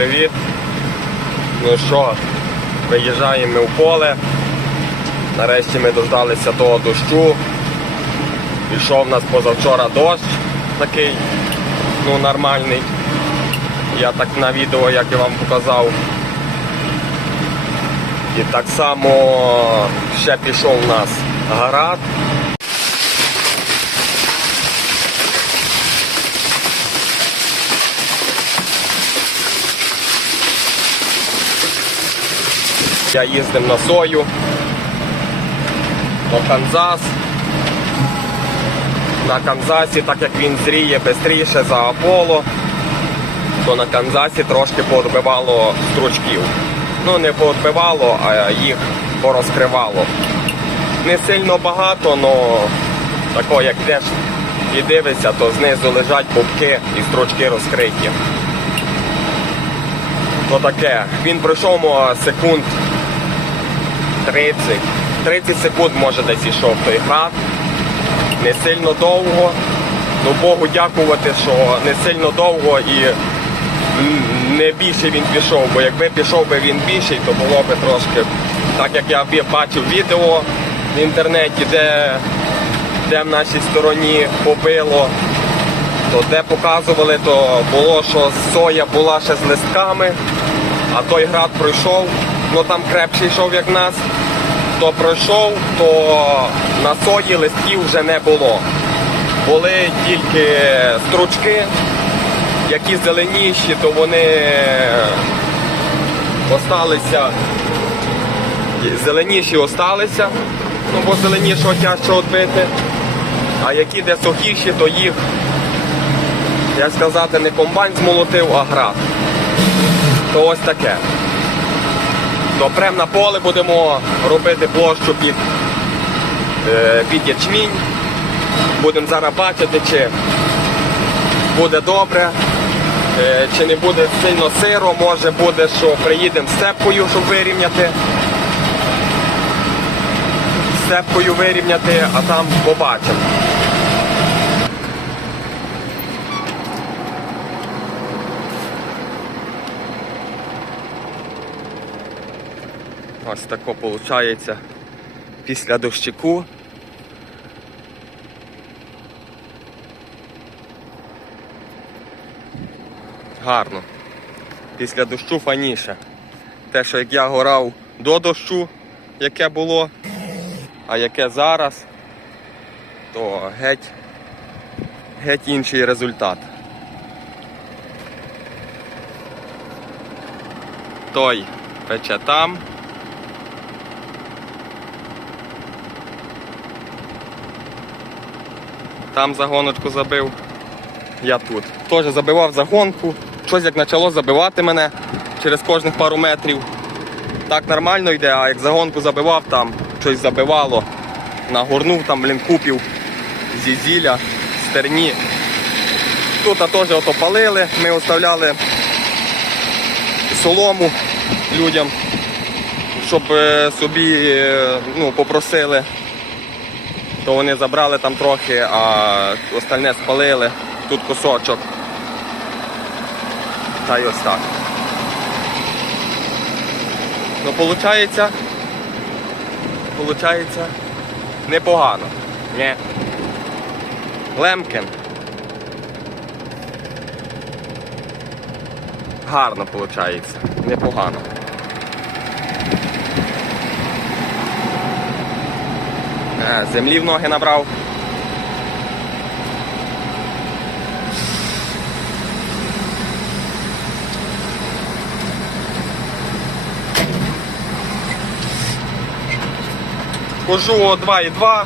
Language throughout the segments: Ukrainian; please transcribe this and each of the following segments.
Привіт. Ну що, виїжджаємо в поле. Нарешті ми дождалися того дощу. Пішов у нас позавчора дощ такий, ну нормальний. Я так на відео, як я вам показав. І так само ще пішов у нас гарат. Я їздив на сою, на Канзас. На Канзасі, так як він зріє швидше за Аполло, то на Канзасі трошки поодбивало стручків. Ну, не поодбивало, а їх порозкривало. Не сильно багато, але тако, як йдеш і дивишся, то знизу лежать пупки і стручки розкриті. То таке. Він пройшов секунд 30. 30 секунд може десь ішов той град. Не сильно довго. Ну Богу дякувати, що не сильно довго і не більше він пішов, бо якби пішов би він більший, то було би трошки, так як я бачив відео в інтернеті, де, де в нашій стороні побило, то де показували, то було, що соя була ще з листками, а той град пройшов, ну там крепший йшов, як нас, то пройшов, то на сої листків вже не було. Були тільки стручки, які зеленіші, то вони осталися, зеленіші осталися, ну бо зеленішого тяжче відбити. А які де сухіші, то їх, як сказати, не комбайн змолотив, а град. То ось таке. То прямо на поле будемо робити площу під, е, під ячмінь. Будемо зараз бачити, чи буде добре, е, чи не буде сильно сиро, може буде, що приїдемо з цепкою, щоб вирівняти. З цепкою вирівняти, а там побачимо. Ось тако виходить після дощику. Гарно. Після дощу фаніше. Те, що як я горав до дощу, яке було, а яке зараз, то геть, геть інший результат. Той пече там. Там загоночку забив. Я тут. Теж забивав загонку. Щось як почало забивати мене через кожних пару метрів. Так нормально йде, а як загонку забивав, там щось забивало. Нагорнув там, блін, купів зі зілля, стерні. Тут теж ото палили, ми оставляли солому людям, щоб е, собі е, ну, попросили то вони забрали там трохи, а остальне спалили. Тут кусочок. Та й ось так. Ну, виходить, виходить, непогано. Ні. Лемкін. Гарно виходить. Непогано. Землі в ноги набрав. Кожу о 2,2.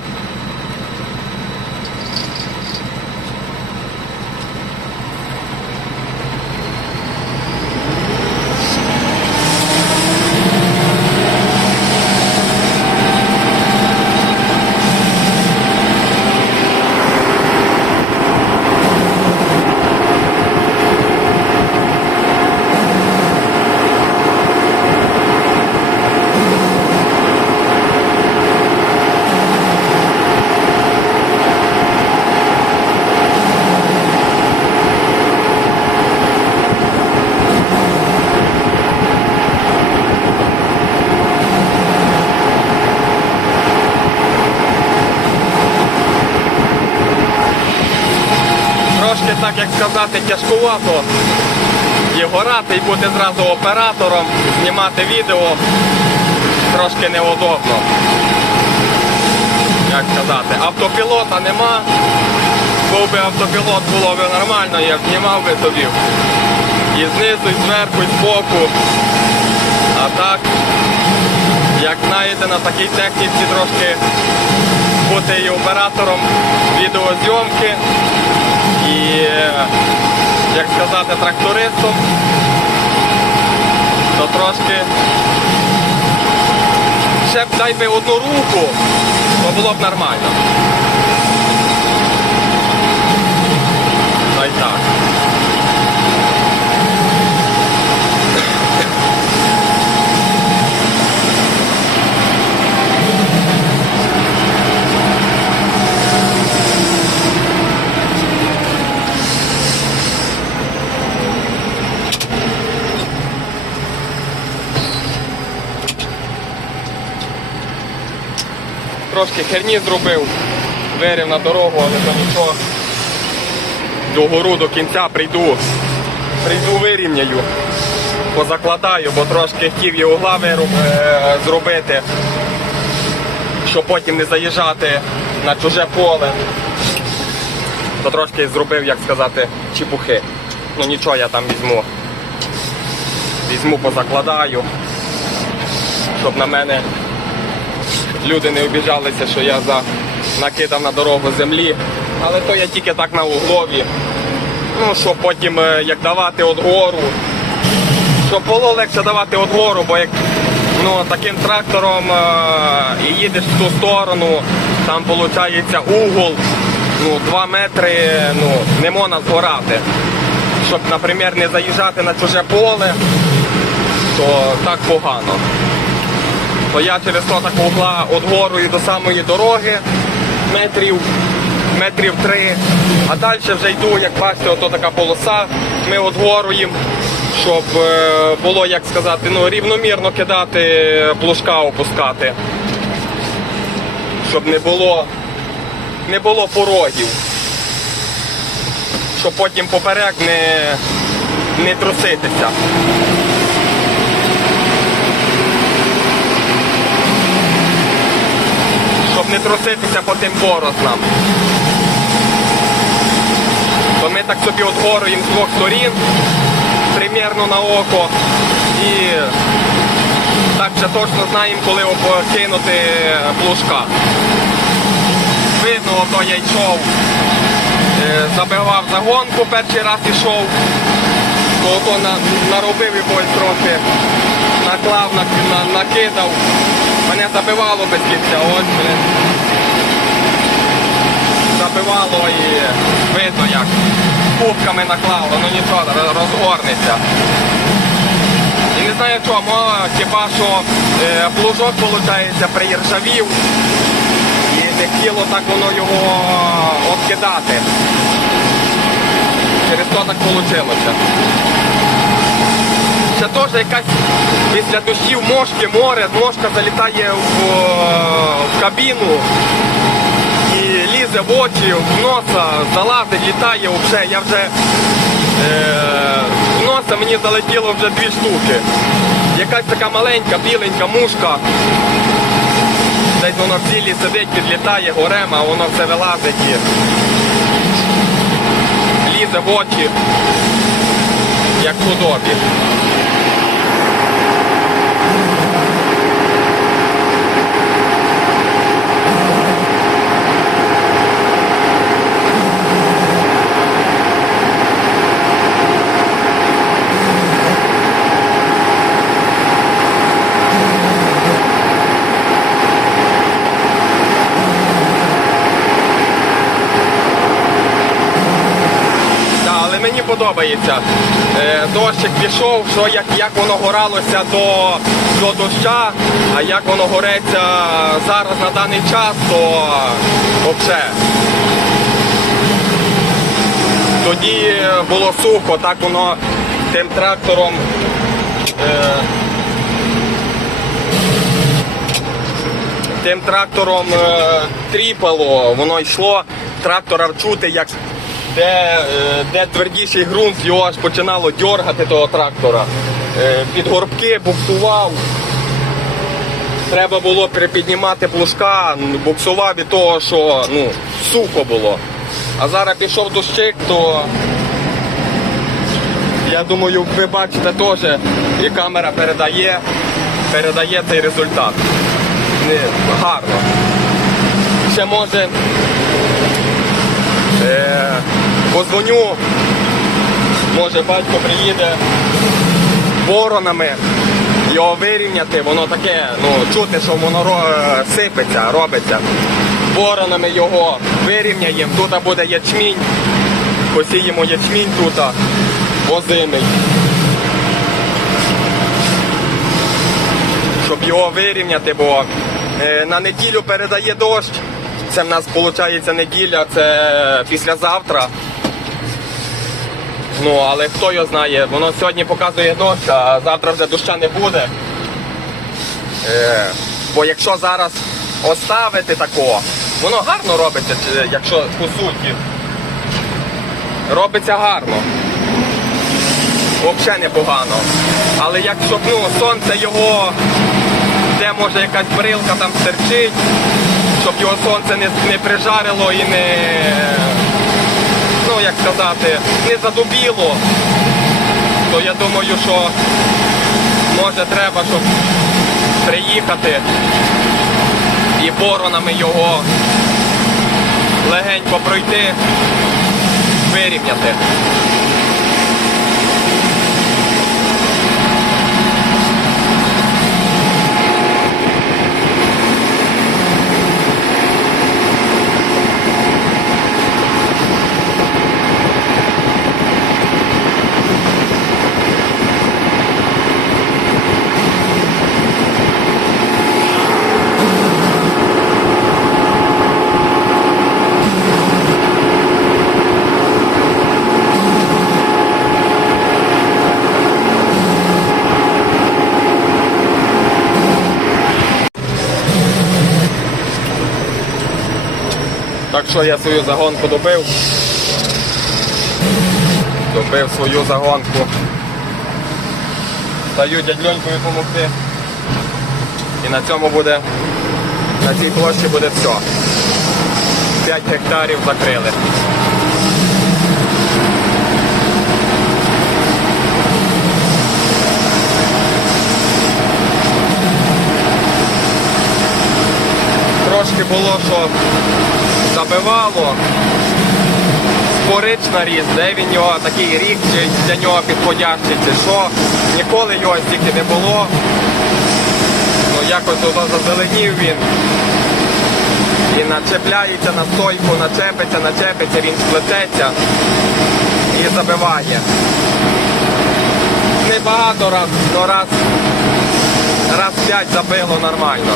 Сказати, тяжкувато і горати, і бути зразу оператором, знімати відео трошки неудобно. Як сказати, автопілота нема. Був би автопілот, було б нормально, я знімав би собі. І знизу, і зверху, і збоку. А так, як знаєте, на такій техніці трошки бути і оператором відеозйомки, і, як сказати, трактористом, то трошки ще б дай би одну руку, то було б нормально. Та й так. Трошки херні зробив, вирів на дорогу, але то нічого. До гору до кінця прийду. Прийду вирівняю. Позакладаю, бо трошки хотів і угла е, зробити, щоб потім не заїжджати на чуже поле. То трошки зробив, як сказати, чепухи. Ну нічого я там візьму. Візьму, позакладаю, щоб на мене люди не обіжалися, що я за накидав на дорогу землі. Але то я тільки так на углові. Ну, щоб потім е, як давати от гору. Щоб було легше давати от гору, бо як ну, таким трактором е, їдеш в ту сторону, там виходить угол, ну, 2 метри ну, не можна згорати. Щоб, наприклад, не заїжджати на чуже поле, то так погано то я через то так угла від горою до самої дороги метрів, метрів три. А далі вже йду, як бачите, ото така полоса. Ми от гору їм, щоб е, було, як сказати, ну, рівномірно кидати, плужка опускати. Щоб не було, не було порогів. Щоб потім поперек не, не труситися. Щоб не труситися по тим борознам. То ми так собі от з двох сторін, примірно на око, і так вже точно знаємо, коли кинути плужка. Видно, ото я йшов, е, забивав загонку, перший раз ішов, то ото на, наробив якогось трохи, наклав, на- на- накидав. Мене забивало без кінця, ось, блин. Забивало і видно як. Кубками наклало, ну нічого, розгорнеться. І не знаю чому, хіба що е, плужок, виходить, приіржавів. І не хотіло так воно його откидати. Через то так вийшло. Це теж якась після дощів мошки, море, мошка залітає в, в кабіну і лізе в очі, в носа, залазить, літає вже. Я вже е, в носа мені залетіло вже дві штуки. Якась така маленька, біленька мушка. Десь воно в цілі сидить, підлітає горем, а воно все вилазить в як худобі. Да, але мені подобається. Е, дощик пішов, що як, як воно горалося до, до доща, а як воно гореться зараз на даний час, то взагалі. Тоді було сухо, так воно тим трактором. Е, тим трактором е, тріпало, воно йшло, трактора чути, як де, е, де твердіший ґрунт, його аж починало дьоргати того трактора. Е, Під горбки буксував. Треба було припіднімати плужка, буксував від того, що ну, сухо було. А зараз пішов дощик, то я думаю, ви бачите теж, і камера передає, передає цей результат. Не, гарно. Ще може е, позвоню, може батько приїде боронами, його вирівняти, воно таке, ну, чути, що воно ро- сипеться, робиться. Боронами його вирівняємо, тут буде ячмінь, посіємо ячмінь тут, озимий. Щоб його вирівняти, бо е, на неділю передає дощ. Це в нас виходить неділя, це післязавтра. Ну, але хто його знає, воно сьогодні показує дощ, а завтра вже доща не буде. Е, бо якщо зараз оставити такого, воно гарно робиться, якщо по суті. Робиться гарно. Взагалі непогано. Але якщо ну, сонце його, де може якась брилка там стерчить, щоб його сонце не, не прижарило і не, як сказати, не задубіло, то я думаю, що може треба, щоб приїхати і боронами його легенько пройти, вирівняти. Що я свою загонку добив. Добив свою загонку. Стаю дядьонькою допомогти. І на цьому буде, на цій площі буде все. 5 гектарів закрили. Трошки було. Спорич наріс, де він його такий рік чи для нього підходящий, чи що. Ніколи його стільки не було. Ну якось ото зазеленів він. І начепляється на стойку, начепиться, начепиться, він сплететься і забиває. Не багато раз, но раз, раз п'ять забило нормально.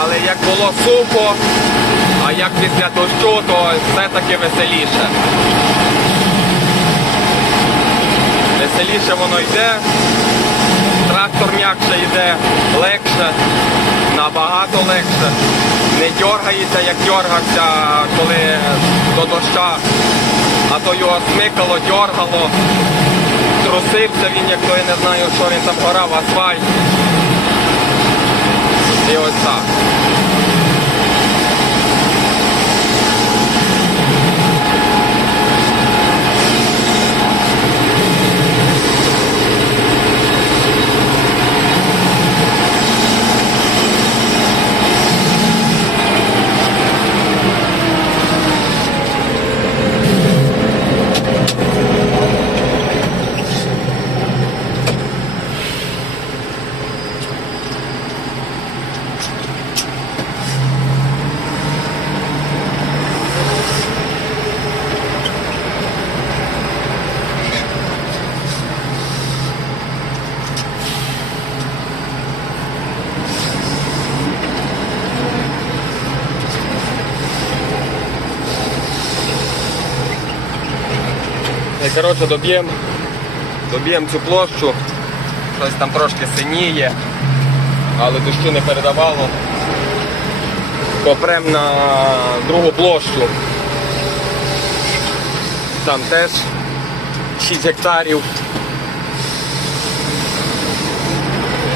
Але як було сухо, а як після дощу, то все-таки веселіше. Веселіше воно йде, трактор м'якше йде, легше, набагато легше. Не дергається, як дергався, коли до доща, а то його смикало, дергало, трусився він, як то я не знаю, що він там горав, асфальт. І ось так. Коротше доб'ємо доб'ємо цю площу. Щось там трошки синіє, але дощу не передавало. Попрем на другу площу. Там теж 6 гектарів.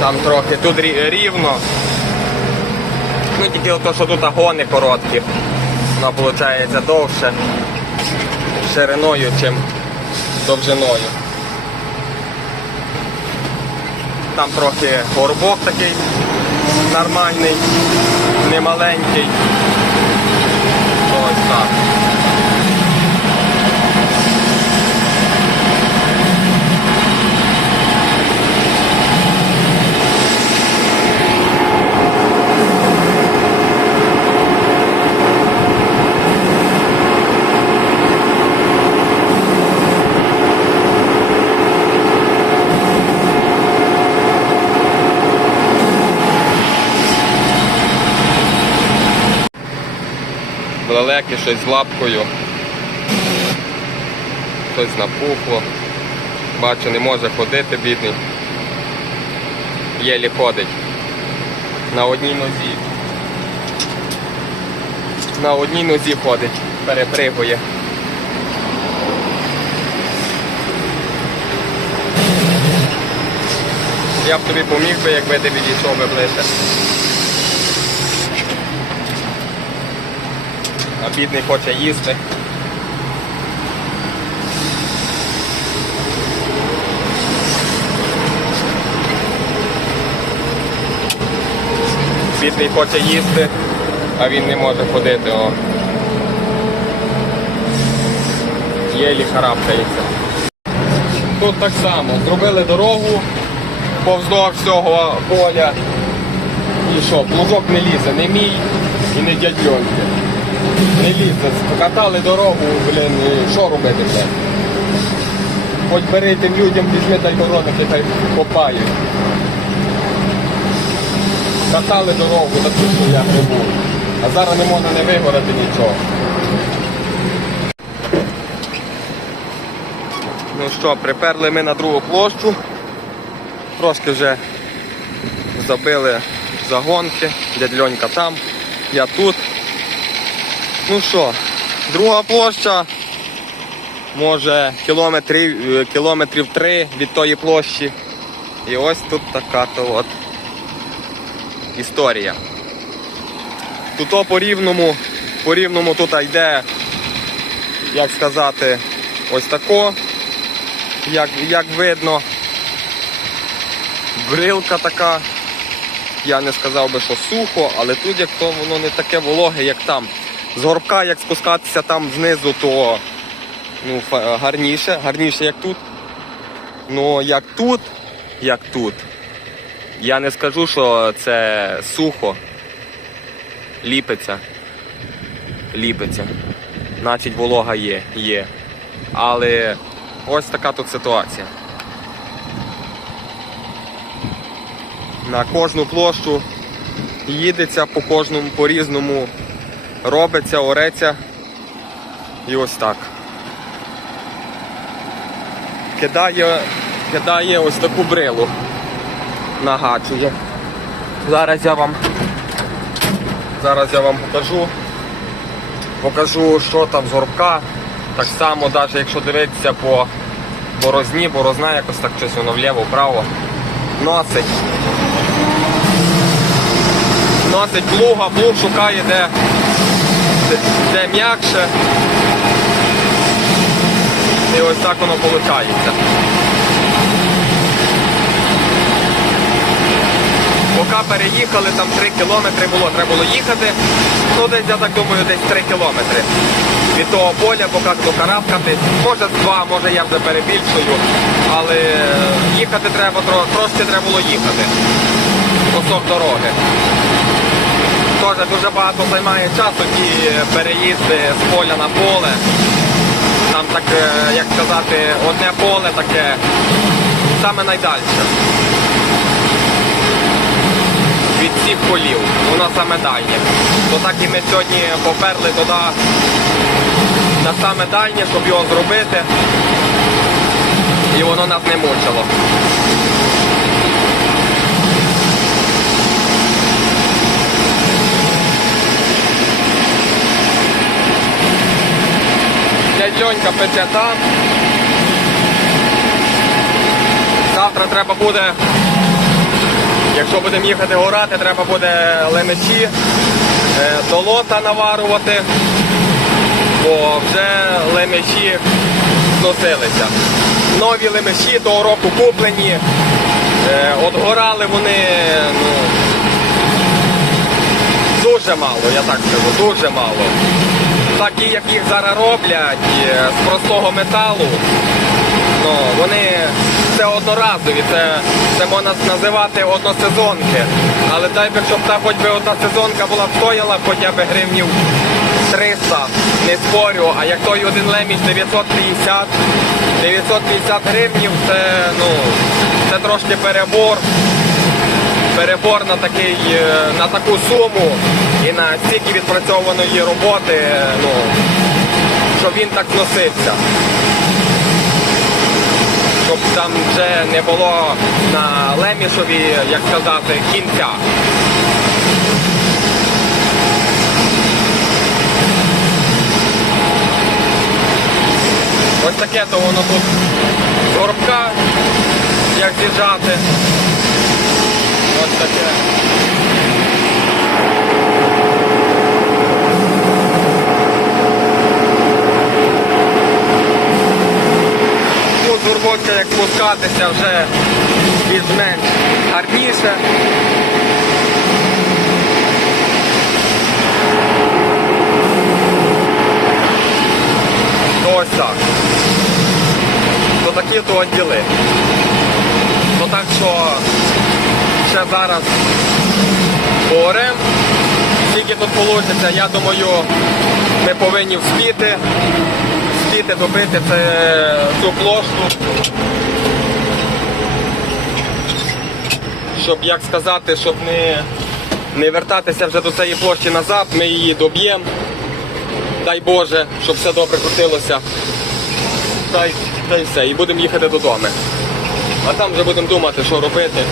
Там трохи тут рівно. Ну тільки то, що тут агони короткі. Вона виходить довше шириною, чим довжиною. Там трохи горбок такий нормальний, немаленький. Ось так. Лелеки щось з лапкою. Щось напухло. Бачу, не може ходити, бідний. Єлі ходить. На одній нозі. На одній нозі ходить, перепригує. Я б тобі поміг би, якби ти відійшов би ближче. А бідний хоче їсти. Бідний хоче їсти, а він не може ходити. О. Єлі харапкається. Тут так само. Зробили дорогу повздовж всього поля. І що, плужок не лізе, не мій і не дядьоньки. Не лізе, покатали дорогу, блін, що робити це? Хоч бери тим людям, візьми та й городики, та й копають. Катали дорогу, так що я грибу. А зараз не можна не вигорати нічого. Ну що, приперли ми на другу площу. Трошки вже забили загонки, дядь Льонька там, я тут. Ну що, друга площа, може кілометрів, е, кілометрів три від тої площі. І ось тут така то от історія. Тут по рівному, по рівному тут йде, як сказати, ось тако, як, як видно. Брилка така. Я не сказав би, що сухо, але тут як то воно не таке вологе, як там. З горбка, як спускатися там знизу, то ну, гарніше, гарніше як тут. Ну як тут, як тут. Я не скажу, що це сухо. Ліпиться. Ліпиться. Значить волога є, є. Але ось така тут ситуація. На кожну площу їдеться по кожному по-різному робиться, ореться. І ось так. Кидає, кидає ось таку брилу. Нагачує. Зараз я вам зараз я вам покажу. Покажу, що там з горбка. Так само, навіть якщо дивитися по борозні, борозна якось так щось воно вліво-вправо носить. Носить плуга, плуг шукає, де, де, де м'якше. І ось так воно виходить. Поки переїхали, там 3 кілометри було, треба було їхати. Ну десь, я так думаю, десь 3 кілометри. Від того поля, поки докарабкати. Може 2, може я вже перебільшую. Але їхати треба, трошки треба було їхати. Кусок дороги. Теж дуже багато займає часу ті переїзди з поля на поле. Там так, е, як сказати, одне поле таке саме найдальше. Від всіх полів, воно саме дальнє. То так і ми сьогодні поперли туди на саме дальнє, щоб його зробити. і воно нас не мучило. Дядь Льонька пече. Завтра треба буде, якщо будемо їхати горати, треба буде лемеші, е, долота наварувати, бо вже лемеші зносилися. Нові лемеші того року куплені, е, отгорали вони ну, дуже мало, я так скажу, дуже мало. Такі, як їх зараз роблять е, з простого металу, ну, вони це одноразові, це, це можна називати односезонки. Але дай би, щоб та хоч би одна сезонка була стояла хоча б гривнів 300, не спорю, а як той один леміш 950, 950 гривнів, це, ну, це трошки перебор. Перебор на такий, е, на таку суму і на стільки відпрацьованої роботи, ну, щоб він так носився щоб там вже не було на лемішові, як сказати, кінця. Ось таке то воно тут з як з'їжджати. Ось таке. Ну, як спускатися вже більш-менш гарніше. Ось так. То такі то відділи. То так що ще зараз поговоримо. Скільки тут вийде, я думаю, ми повинні вспіти вспіти добити це, цю площу. Щоб, як сказати, щоб не, не вертатися вже до цієї площі назад, ми її доб'ємо. Дай Боже, щоб все добре крутилося. Та й все. І будемо їхати додому. А там вже будемо думати, що робити.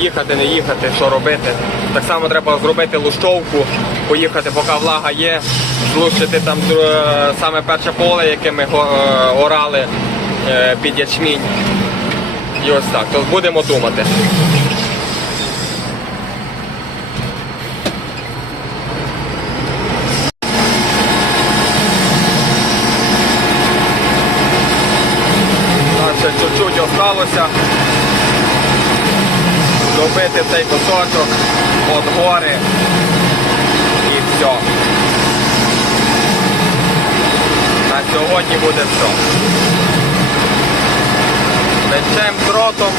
Їхати, не їхати, що робити. Так само треба зробити лущовку, поїхати, поки влага є, злущити там е, саме перше поле, яке ми е, орали е, під ячмінь. І ось так. То будемо думати. Чуть-чуть осталося добити цей кусочок від гори все. На сьогодні буде все. Печем дротом.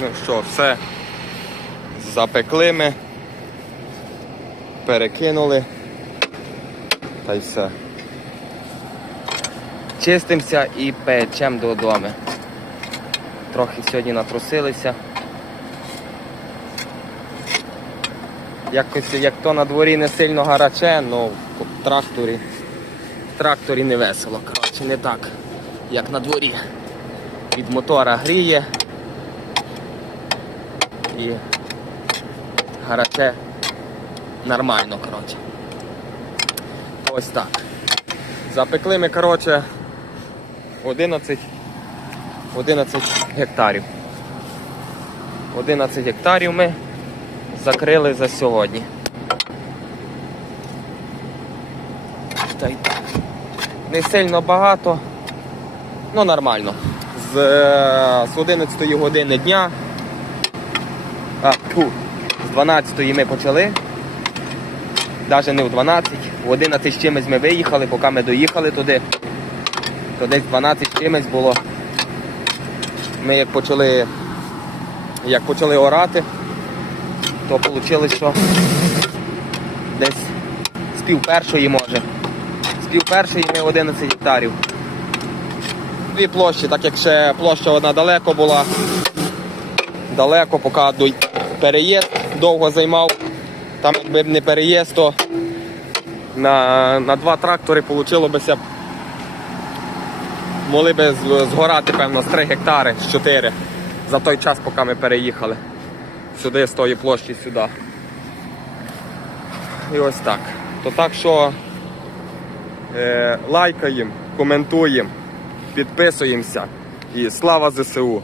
Ну що, все. Запекли ми. Перекинули. Та й все. Чистимося і печем додому. Трохи сьогодні натрусилися. Якось як то на дворі не сильно гаряче, але в тракторі. В тракторі не весело. Коротше, не так, як на дворі. Від мотора гріє. І гаряче нормально, коротше. Ось так. Запекли ми, коротше, 11, 11 гектарів. 11 гектарів ми закрили за сьогодні. Та й так. Не сильно багато, ну нормально. З, е, з 11 години дня а, тьфу, з 12-ї ми почали. Навіть не в 12, в 11 з чимось ми виїхали, поки ми доїхали туди, то десь 12 з чимось було. Ми як почали, як почали орати, то вийшло, що десь з пів першої може З пів перший, ми 11 гектарів. Дві площі, так як ще площа одна далеко була. Далеко, поки переїзд довго займав. Там якби б не переїзд, то на, на два трактори вийшло б могли би згорати, певно, з 3 гектари, з 4 за той час, поки ми переїхали сюди, з тої площі сюди. І ось так. То так що е, лайкаємо, коментуємо, підписуємося. І слава ЗСУ!